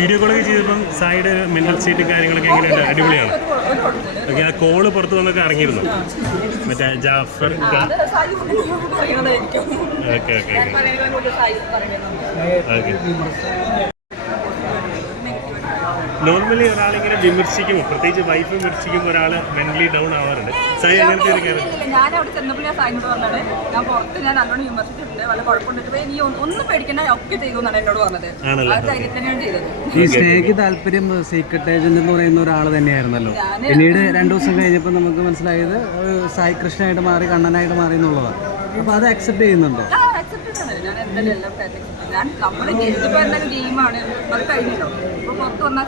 Video കോളൊക്കെ ചെയ്തപ്പം സായിയുടെ mental seat കാര്യങ്ങളൊക്കെ എങ്ങനെയുണ്ട്? അടിപൊളിയാണ്. ഓക്കെ ആ കോൾ പുറത്ത് വന്നൊക്കെ ഇറങ്ങിയിരുന്നു. മറ്റേ Jafar okay okay okay. Okay. Normally ഒരാളിങ്ങനെ വിമർശിക്കുമ്പോൾ പ്രത്യേകിച്ച് വൈഫ് വിമർശിക്കുമ്പോൾ ഒരാൾ മെന്റലി ഡൗൺ ആവാറുണ്ട്. സായി അങ്ങനത്തെ ഒരു കാര്യം ഞാൻ അവിടെ ചെന്നപ്പോഴേ സായിനോട് പറഞ്ഞത് ഞാൻ പുറത്ത് ഞാൻ നല്ലോണം വിമർശിച്ചിട്ടുണ്ട് വല്ല കുഴപ്പമുണ്ട്. നീ ഒന്ന് പേടിക്കണ്ട ഒക്കെ ചെയ്യുമെന്നാണ് എന്നോട് പറഞ്ഞത്. ഈ സ്നേഹയ്ക്ക് താല്പര്യം സീക്രട്ട് ഏജന്റ് എന്ന് പറയുന്ന ഒരാൾ തന്നെയായിരുന്നല്ലോ. പിന്നീട് രണ്ടു ദിവസം കഴിഞ്ഞപ്പോൾ നമുക്ക് മനസ്സിലായത് ഒരു സായി കൃഷ്ണനായിട്ട് മാറി കണ്ണനായിട്ട് മാറി എന്നുള്ളതാണ്. അപ്പൊ അത് അക്സെപ്റ്റ് ചെയ്യുന്നുണ്ടോ. ഞാൻ എന്തായാലും എല്ലാം ഞാൻ നമ്മൾ ജയിച്ചപ്പോൾ എന്തായാലും ഗെയിമാണ്. അത് കഴിഞ്ഞല്ലോ ഇപ്പോൾ പുറത്ത് വന്നാൽ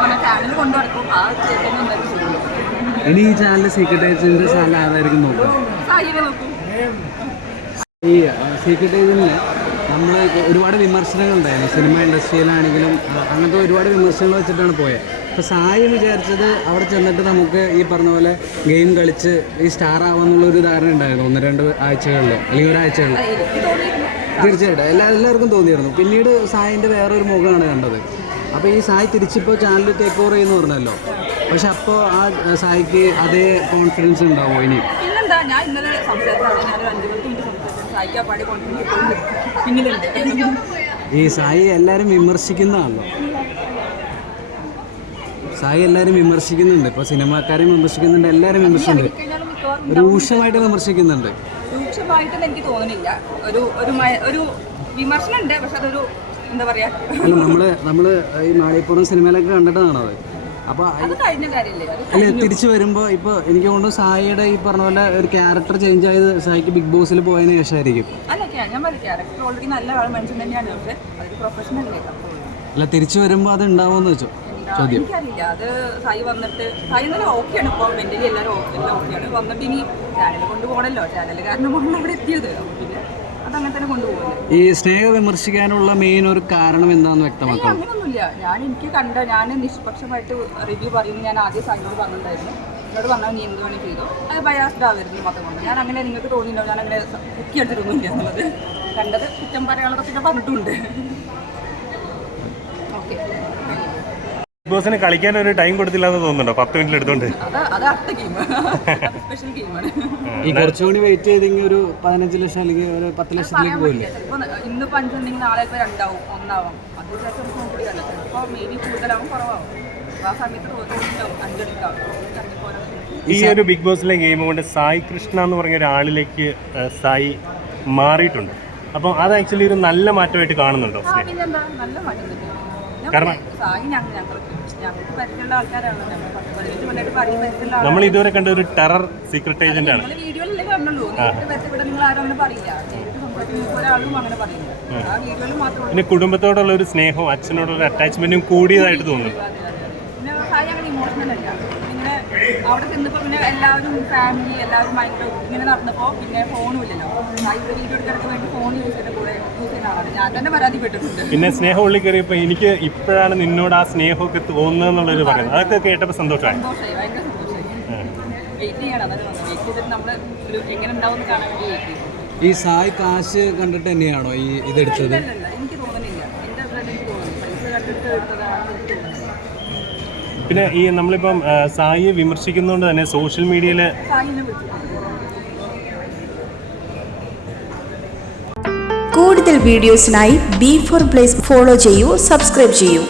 പറഞ്ഞ ചാനൽ കൊണ്ടു നടക്കും. ആ ചേട്ടനും എന്തായാലും ഇനി ഈ ചാനൽ സീക്രട്ട് ചാനൽ ആരായിരിക്കും നോക്കുക? സായിനെ നോക്കും. ഈ സീക്രട്ട് ഏജന്റിന് നമ്മൾ ഒരുപാട് വിമർശനങ്ങൾ ഉണ്ടായിരുന്നു. സിനിമ ഇൻഡസ്ട്രിയിലാണെങ്കിലും അങ്ങനത്തെ ഒരുപാട് വിമർശനങ്ങൾ വെച്ചിട്ടാണ് പോയത് അപ്പോൾ സായി വിചാരിച്ചത് അവിടെ ചെന്നിട്ട് നമുക്ക് ഈ പറഞ്ഞ പോലെ ഗെയിം കളിച്ച് ഈ സ്റ്റാർ ആവാന്നുള്ള ഒരു ധാരണ ഉണ്ടായിരുന്നു. ഒന്ന് രണ്ട് ആഴ്ചകളിൽ അല്ലെങ്കിൽ ഒരാഴ്ചകളിൽ തീർച്ചയായിട്ടും. എല്ലാ എല്ലാവർക്കും തോന്നിയിരുന്നു പിന്നീട് സായിന്റെ വേറൊരു മുഖമാണ് കണ്ടത്. അപ്പോൾ ഈ സായി തിരിച്ചിപ്പോൾ ചാനൽ ടേക്ക് ഓവർ ചെയ്യുന്നു പറഞ്ഞല്ലോ. പക്ഷെ അപ്പോൾ ആ സായിക്ക് അതേ കോൺഫിഡൻസ് ഉണ്ടാവുമോ ഇനി? പിന്നെന്താ ഞാൻ ഇന്നലെ സംസാരിച്ചത് ഞാൻ ഒരു അഞ്ച് പത്ത് മിനിറ്റ് സംസാരിച്ചു. സായിക്കാ പാടി കൊണ്ടിരിക്കും പിന്നിലുണ്ട്. ഈ സായി എല്ലാവരും വിമർശിക്കുന്നതാണല്ലോ. സായി എല്ലാവരും വിമർശിക്കുന്നുണ്ട്. ഇപ്പോൾ സിനിമാക്കാരെയും വിമർശിക്കുന്നുണ്ട്. എല്ലാവരും വിമർശിക്കുന്നുണ്ട്. രൂക്ഷമായിട്ട് വിമർശിക്കുന്നുണ്ട്. രൂക്ഷമായിട്ടൊന്നും എനിക്ക് തോന്നുന്നില്ല. ഒരു ഒരു ഒരു വിമർശനം ഉണ്ട് പക്ഷെ അതൊരു എന്താ പറയാ? നമ്മൾ നമ്മൾ ഈ മാളിപ്പുറം സിനിമയിലൊക്കെ കണ്ടിട്ടാണത് അപ്പോൾ അത് കാര്യമില്ലേ അല്ല തിരിച്ചു വരുമ്പോ ഇപ്പൊ എനിക്ക് തോന്നുന്നു സായിയുടെ ഈ പറഞ്ഞ പോലെ ഒരു ക്യാരക്ടർ ചേഞ്ച് ആയത് സായിക്ക് ബിഗ് ബോസിൽ പോയതിന് ശേഷമായിരിക്കും. അല്ല തിരിച്ചു വരുമ്പോ അത് ഉണ്ടാവുമെന്ന് വെച്ചു. ചോദ്യം. എനിക്കറിയില്ല. അത് സായി വന്നിട്ട് സായി നല്ല ഓക്കെയാണ്. ഇപ്പോൾ മെന്റലി എല്ലാവരും ഓക്കെ എല്ലാം ഓക്കെയാണ്. വന്നിട്ട് ഇനി ചാനൽ കൊണ്ടുപോകണല്ലോ. ചാനൽ കാരണം കൊണ്ടാണ് അവിടെ എത്തിയത്. പിന്നെ അതങ്ങനെ തന്നെ കൊണ്ടുപോകുന്നത്. ഈ സ്നേഹ വിമർശിക്കാനുള്ള മെയിൻ ഒരു കാരണം എന്താണെന്ന് വ്യക്തമാക്കാം അങ്ങനെയൊന്നുമില്ല ഞാൻ എനിക്ക് കണ്ട ഞാൻ നിഷ്പക്ഷമായിട്ട് റിവ്യൂ പറയുന്നത് ഞാൻ ആദ്യം സായിനോട് പറഞ്ഞിട്ടുണ്ടായിരുന്നു. എന്നോട് പറഞ്ഞാൽ നീ എന്ത് വേണേൽ ചെയ്തു. അത് ബയാസ്ഡ് ആവരുത് മാത്രം കൊണ്ട് ഞാൻ അങ്ങനെ നിങ്ങൾക്ക് തോന്നിയില്ല ഞാൻ അങ്ങനെ കുക്കി എടുത്തിട്ടൊന്നുമില്ല എന്നുള്ളത്. കണ്ടത് കുറ്റം പറയാനുള്ളതൊക്കെ പറഞ്ഞിട്ടുണ്ട്. ഓക്കെ. ബോസിന് കളിക്കാൻ ഒരു ടൈം കൊടുത്തില്ല എന്ന് തോന്നുന്നുണ്ടോ? പത്ത് മിനിറ്റ് എടുത്തോണ്ട്. അത് അത് ഗെയിം സ്പെഷ്യൽ ഗെയിമാണ് ഈ കുറച്ചുകൂടി വെയിറ്റ് ചെയ്തെങ്കിൽ ഒരു പതിനഞ്ച് ലക്ഷം അല്ലെങ്കിൽ ഒരു പത്ത് ലക്ഷത്തിലേക്ക് പോയില്ലേ നാളെ രണ്ടാവും ഒന്നാവാം. അത് മേ ബി കൂടുതലാവും ആ സമയത്ത് അഞ്ചെടുക്കാം ഈ ഒരു ബിഗ് ബോസിലെ ഗെയിം കൊണ്ട് സായി കൃഷ്ണ എന്ന് പറഞ്ഞ ഒരാളിലേക്ക് സായി മാറിയിട്ടുണ്ട്. അപ്പം അത് ആക്ച്വലി ഒരു നല്ല മാറ്റമായിട്ട് കാണുന്നുണ്ടോ നല്ല മാറ്റം കാരണം- നമ്മൾ ഇതുവരെ കണ്ട ഒരു ടെറർ സീക്രട്ട് ഏജന്റ് ആണ്. പിന്നെ കുടുംബത്തോടുള്ള ഒരു സ്നേഹവും അച്ഛനോടുള്ള അറ്റാച്ച്മെന്റും കൂടിയതായിട്ട് തോന്നുന്നു. അവിടെ ചെന്നപ്പോൾ പിന്നെ എല്ലാവരും ഫാമിലി എല്ലാവരും ഭയങ്കര ഇങ്ങനെ നടന്നപ്പോൾ പിന്നെ ഫോണും ഇല്ലല്ലോ. സായി ഒരു വീഡിയോ എടുക്കാൻ വേണ്ടി ഫോൺ യൂസ് ചെയ്ത കൂടെ യൂസ് ചെയ്യുന്ന ആളാണ്. ഞാൻ തന്നെ പരാതിപ്പെട്ടിട്ടുണ്ട് പിന്നെ സ്നേഹം ഉള്ളിൽ കയറിയപ്പോൾ എനിക്ക് ഇപ്പോഴാണ് നിന്നോട് ആ സ്നേഹമൊക്കെ തോന്നുന്നതെന്നുള്ളൊരു പറയുന്നത്. അതൊക്കെ കേട്ടപ്പോൾ സന്തോഷമായി. സന്തോഷമായി ഭയങ്കര സന്തോഷമായി വെയിറ്റ് ചെയ്യണം അതാണ് വെയിറ്റ് ചെയ്തിട്ട് നമ്മൾ ഒരു എങ്ങനെ ഉണ്ടാവും എന്ന് കാണാൻ വേണ്ടി വെയിറ്റ് ചെയ്യും ഈ സായ് കാശ് കണ്ടിട്ട് തന്നെയാണോ ഈ ഇതെടുത്തത്? അല്ലല്ല എനിക്ക് തോന്നുന്നില്ല. എന്റെ അഭിപ്രായത്തിൽ എനിക്ക് തോന്നുന്നു പൈസ കണ്ടിട്ട് എടുത്തതാണെന്ന് എനിക്ക് തോന്നുന്നു പിന്നെ ഈ നമ്മളിപ്പം സായിയെ വിമർശിക്കുന്നതുകൊണ്ട് തന്നെ സോഷ്യൽ മീഡിയയിൽ കൂടുതൽ വീഡിയോസിനായി ബി ഫോർ പ്ലേസ് ഫോളോ ചെയ്യൂ സബ്സ്ക്രൈബ് ചെയ്യൂ.